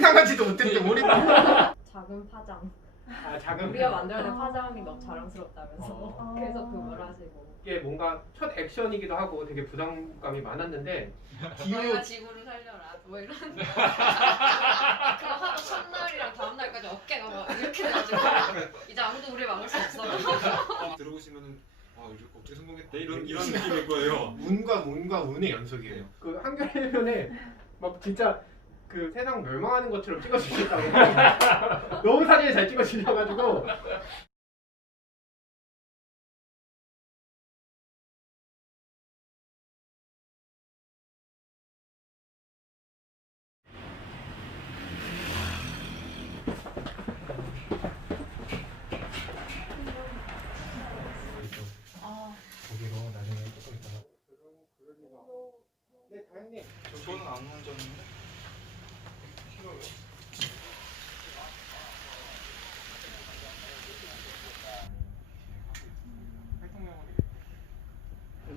상상하지도 못했죠. 우리 작은 파장. 작은 우리가 만들어낸 파장이 너무 자랑스럽다면서 계속 그걸 하시고. 이게 뭔가 첫 액션이기도 하고 되게 부담감이 많았는데 너희가 지구를 살려라 뭐 이런 그거 하고 첫날이랑 다음날까지 어깨가 막 이렇게 돼가지고 이제 아무도 우리를 막을 수 없어. 들어보시면은 이렇게 어떻게 성공했대 이런 느낌일 거예요. 운과 운의 연속이에요. 그 한겨레편에 막 진짜 그 세상 멸망하는 것처럼 찍어주셨다고. 너무 사진을 잘 찍어주셔가지고. 거기로 나중에 조금 있다가. 네, 다행님. 저는 안 만졌는데.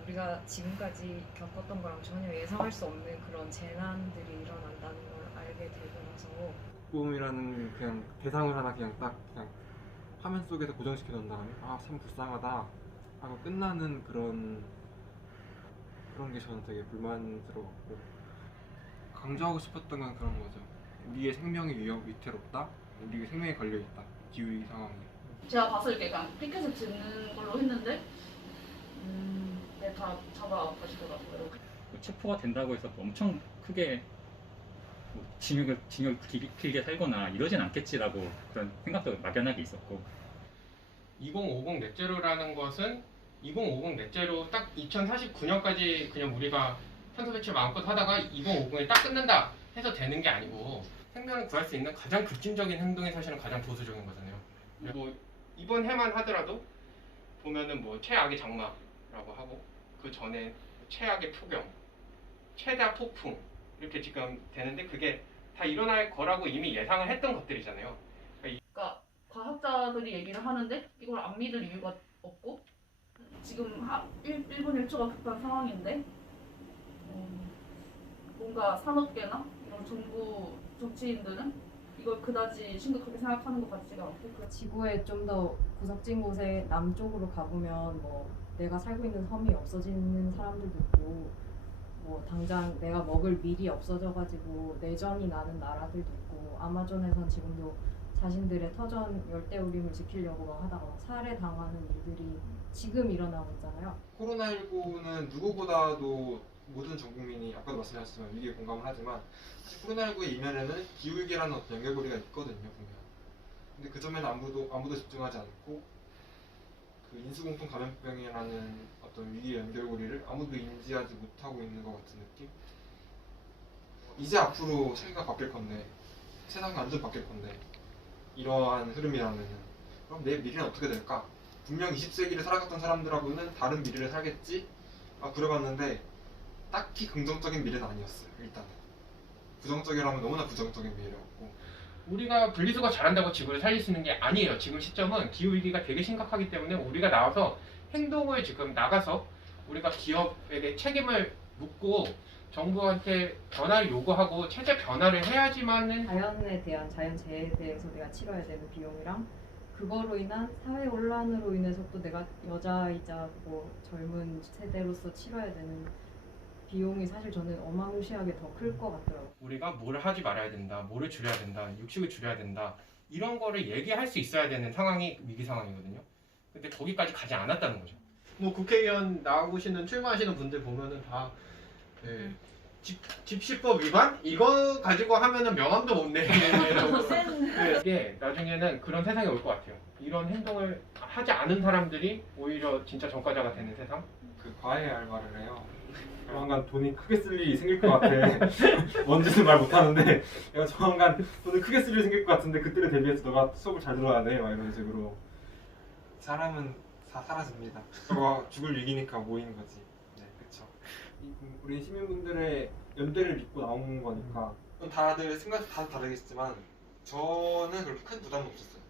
우리가 지금까지 겪었던 거랑 전혀 예상할 수 없는 그런 재난들이 일어난다는 걸 알게 되고 나서 꿈이라는 그냥 대상을 하나 그냥 딱 그냥 화면 속에서 고정시켜 놓은 다음에 참 불쌍하다 하고 끝나는 그런 게 저는 되게 불만스러웠고 강조하고 싶었던 건 그런 거죠. 우리의 생명이 위태롭다. 우리의 생명이 걸려 있다. 기후위기 상황에. 제가 봤을 때 그냥 피켓을 듣는 걸로 했는데 다 잡아가시더라고요. 체포가 된다고 해서 엄청 크게 뭐 징역을 길게 살거나 이러진 않겠지라고 그런 생각도 막연하게 있었고 2050 넷제로라는 것은 2050 넷제로 딱 2049년까지 그냥 우리가 탄소 배출 마음껏 하다가 2050에 딱 끝난다 해서 되는 게 아니고 생명을 구할 수 있는 가장 급진적인 행동이 사실은 가장 보수적인 거잖아요. 뭐 이번 해만 하더라도 보면은 뭐 최악의 장마라고 하고 그 전에 최악의 폭염, 최다 폭풍 이렇게 지금 되는데 그게 다 일어날 거라고 이미 예상을 했던 것들이잖아요. 그러니까 과학자들이 얘기를 하는데 이걸 안 믿을 이유가 없고 지금 1분 1초가 급한 상황인데 뭔가 산업계나 이런 정부 정치인들은 이걸 그다지 심각하게 생각하는 것 같지가 않고 지구에 좀 더 구석진 곳에 남쪽으로 가보면 뭐 내가 살고 있는 섬이 없어지는 사람들도 있고 뭐 당장 내가 먹을 밀이 없어져가지고 내전이 나는 나라들도 있고 아마존에선 지금도 자신들의 터전 열대우림을 지키려고 막 하다가 막 살해당하는 일들이 지금 일어나고 있잖아요. 코로나19는 누구보다도 모든 전 국민이 아까도 말씀하셨지만 위기에 공감을 하지만 사실 코로나19의 이면에는 기후위기라는 어떤 연결고리가 있거든요, 분명. 근데 그 점에는 아무도 집중하지 않고 그 인수공통 감염병이라는 어떤 위기의 연결고리를 아무도 인지하지 못하고 있는 것 같은 느낌? 이제 앞으로 세계가 바뀔 건데 세상이 완전 바뀔 건데 이러한 흐름이라면은 그럼 내 미래는 어떻게 될까? 분명 20세기를 살아갔던 사람들하고는 다른 미래를 살겠지? 그래봤는데 딱히 긍정적인 미래는 아니었어요. 일단은 부정적이라면 너무나 부정적인 미래였고 우리가 분리수거 잘한다고 지구를 살릴 수 있는 게 아니에요. 지금 시점은 기후위기가 되게 심각하기 때문에 우리가 나와서 행동을 지금 나가서 우리가 기업에게 책임을 묻고 정부한테 변화를 요구하고 체제 변화를 해야지만은 자연에 대한 자연재해에 대해서 내가 치러야 되는 비용이랑 그거로 인한 사회 혼란으로 인해서 또 내가 여자이자 뭐 젊은 세대로서 치러야 되는 비용이 사실 저는 어마무시하게 더 클 것 같더라고요. 우리가 뭐를 하지 말아야 된다, 뭐를 줄여야 된다, 육식을 줄여야 된다 이런 거를 얘기할 수 있어야 되는 상황이 위기 상황이거든요. 근데 거기까지 가지 않았다는 거죠. 뭐 국회의원 나오시는 출마하시는 분들 보면은 다 집시법 위반? 이거 가지고 하면은 명함도 못 내는 이게 나중에는 그런 세상이 올 것 같아요. 이런 행동을 하지 않은 사람들이 오히려 진짜 전과자가 되는 세상? 그 과외 알바를 해요. 조만간 돈이 크게 쓸 일이 생길 것 같아. 뭔지는 말 못하는데 내가 조만간 돈이 크게 쓸 일이 생길 것 같은데 그때를 대비해서 너가 수업을 잘 들어야 돼. 막 이런 식으로. 사람은 다 사라집니다. 저거 죽을 위기니까 모인 거지. 네, 그쵸. 우리 시민분들의 연대를 믿고 나온 거니까 다들 생각이 다 다르겠지만 저는 그렇게 큰 부담은 없었어요.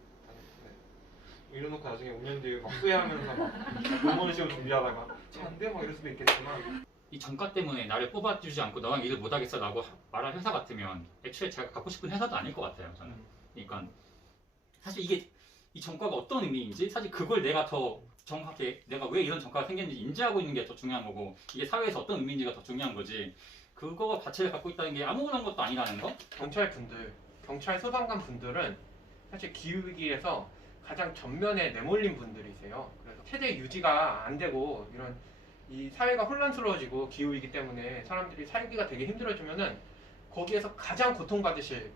네. 이래놓고 나중에 5년 뒤에 막 후회하면서 막 논문 시험 준비하다가 잘 안 돼? 막 이럴 수도 있겠지만 이 정가 때문에 나를 뽑아주지 않고 너랑 일을 못하겠어라고 말할 회사 같으면 애초에 제가 갖고 싶은 회사도 아닐 것 같아요. 저는. 그러니까 사실 이게 이 정가가 어떤 의미인지 사실 그걸 내가 더 정확하게 내가 왜 이런 정가가 생겼는지 인지하고 있는 게 더 중요한 거고 이게 사회에서 어떤 의미인지가 더 중요한 거지 그거 자체를 갖고 있다는 게 아무런 것도 아니라는 거? 경찰 분들, 경찰 소방관 분들은 사실 기후위기에서 가장 전면에 내몰린 분들이세요. 그래서 체제 유지가 안 되고 이런 이 사회가 혼란스러워지고 기후위기 때문에 사람들이 살기가 되게 힘들어지면은 거기에서 가장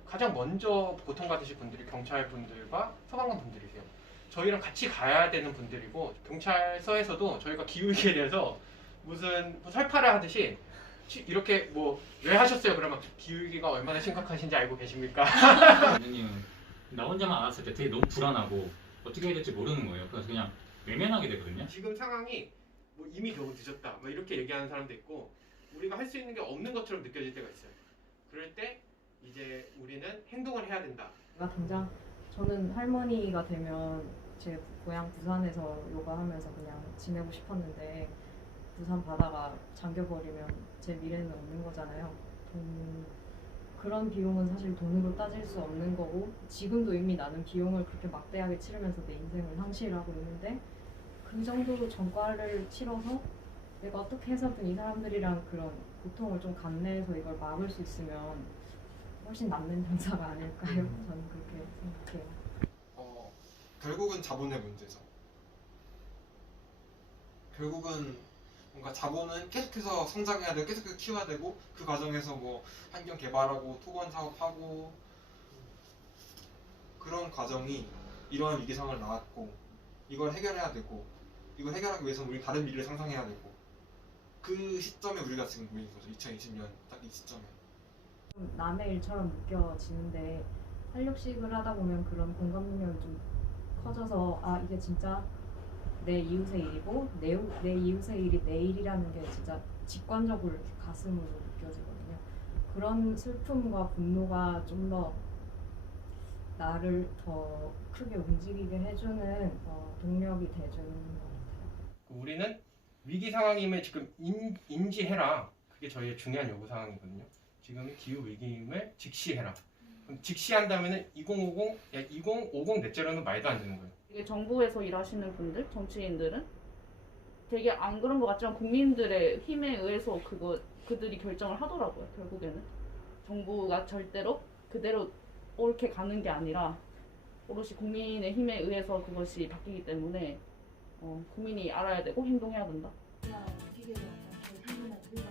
가장 먼저 고통받으실 분들이 경찰 분들과 소방관 분들이세요. 저희랑 같이 가야 되는 분들이고 경찰서에서도 저희가 기후위기에 대해서 무슨 뭐 설파를 하듯이 이렇게 뭐 왜 하셨어요? 그러면 기후위기가 얼마나 심각하신지 알고 계십니까? 원장님은 나 혼자만 알았을 때 되게 너무 불안하고 어떻게 해야 될지 모르는 거예요. 그래서 그냥 외면하게 되거든요. 지금 상황이 뭐 이미 너무 늦었다 뭐 이렇게 얘기하는 사람도 있고 우리가 할 수 있는 게 없는 것처럼 느껴질 때가 있어요. 그럴 때 이제 우리는 행동을 해야 된다. 내가 당장 저는 할머니가 되면 제 고향 부산에서 요가하면서 그냥 지내고 싶었는데 부산 바다가 잠겨버리면 제 미래는 없는 거잖아요. 그런 비용은 사실 돈으로 따질 수 없는 거고 지금도 이미 나는 비용을 그렇게 막대하게 치르면서 내 인생을 상실하고 있는데 그 정도로 전과를 치러서 내가 어떻게 해서든 이 사람들이랑 그런 고통을 좀 감내해서 이걸 막을 수 있으면 훨씬 낫는 당사가 아닐까요? 저는 그렇게 생각해요. 결국은 자본의 문제죠. 결국은 뭔가 자본은 계속해서 성장해야 되고 계속해서 키워야 되고 그 과정에서 뭐 환경 개발하고 토건 사업하고 그런 과정이 이러한 위기 상황을 낳았고 이걸 해결해야 되고 이걸 해결하기 위해서는 우리 다른 미래를 상상해야 되고 그 시점에 우리가 지금 모인 거죠. 2020년 딱 이 시점에. 좀 남의 일처럼 느껴지는데 탄력식을 하다 보면 그런 공감 능력이 좀 커져서 아 이게 진짜 내 이웃의 일이고 내 이웃의 일이 내 일이라는 게 진짜 직관적으로 이렇게 가슴으로 느껴지거든요. 그런 슬픔과 분노가 좀 더 나를 더 크게 움직이게 해주는 동력이 돼주는 것 같아요. 우리는 위기 상황임을 지금 인지해라. 그게 저희의 중요한 요구 사항이거든요. 지금 기후 위기임을 직시해라. 그럼 직시한다면은 2050 넷제로는 말도 안 되는 거예요. 이게 정부에서 일하시는 분들, 정치인들은 되게 안 그런 것 같지만 국민들의 힘에 의해서 그들이 결정을 하더라고요. 결국에는 정부가 절대로 그대로 옳게 가는 게 아니라 오롯이 국민의 힘에 의해서 그것이 바뀌기 때문에 국민이 알아야 되고 행동해야 된다. 기계가 결국에는 우리가